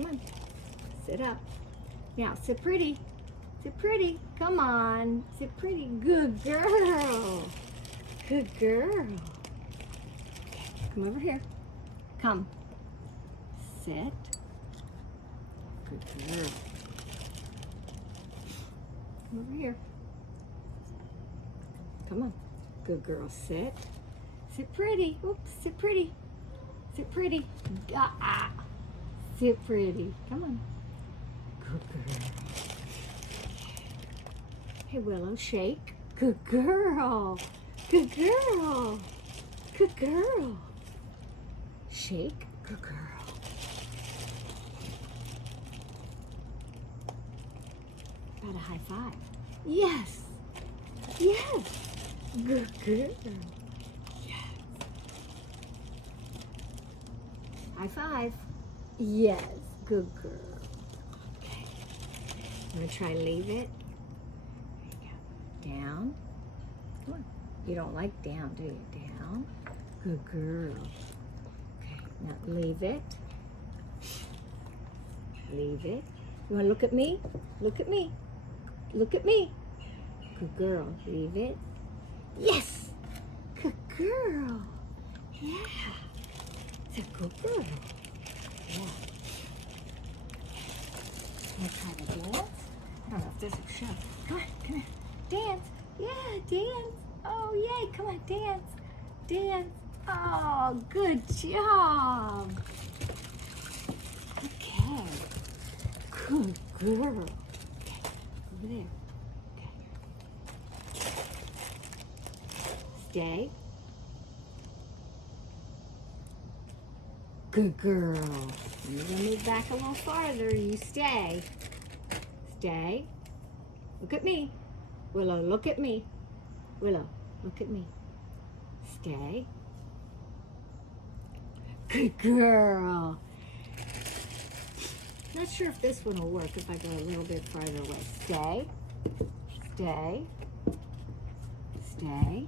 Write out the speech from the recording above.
Come on. Sit up. Now, sit pretty. Sit pretty. Come on. Sit pretty. Good girl. Good girl. Okay, come over here. Come. Sit. Good girl. Come over here. Come on. Good girl. Sit. Sit pretty. Oops. Sit pretty. Sit pretty. Ah. Sit pretty. Come on. Good girl. Hey, Willow, shake. Good girl. Good girl. Good girl. Shake. Good girl. Got a high five. Yes. Yes. Good girl. Yes. High five. Yes. Good girl. Okay. I'm going to try to leave it. Down. Come on. You don't like down, do you? Down. Good girl. Okay, now leave it. Leave it. You want to look at me? Look at me. Look at me. Good girl. Leave it. Yes! Good girl. Yeah. It's a good girl. Yeah. Want to try to dance? I don't know if this will show. Come on, come on. Dance. Yeah, dance. Oh, yay. Come on, dance. Dance. Oh, good job. Okay. Good girl. Okay, over there. Okay. Stay. Good girl. You're going to move back a little farther. You stay. Stay. Look at me. Willow, look at me. Willow, look at me. Stay. Good girl. Not sure if this one will work if I go a little bit farther away. Stay. Stay. Stay.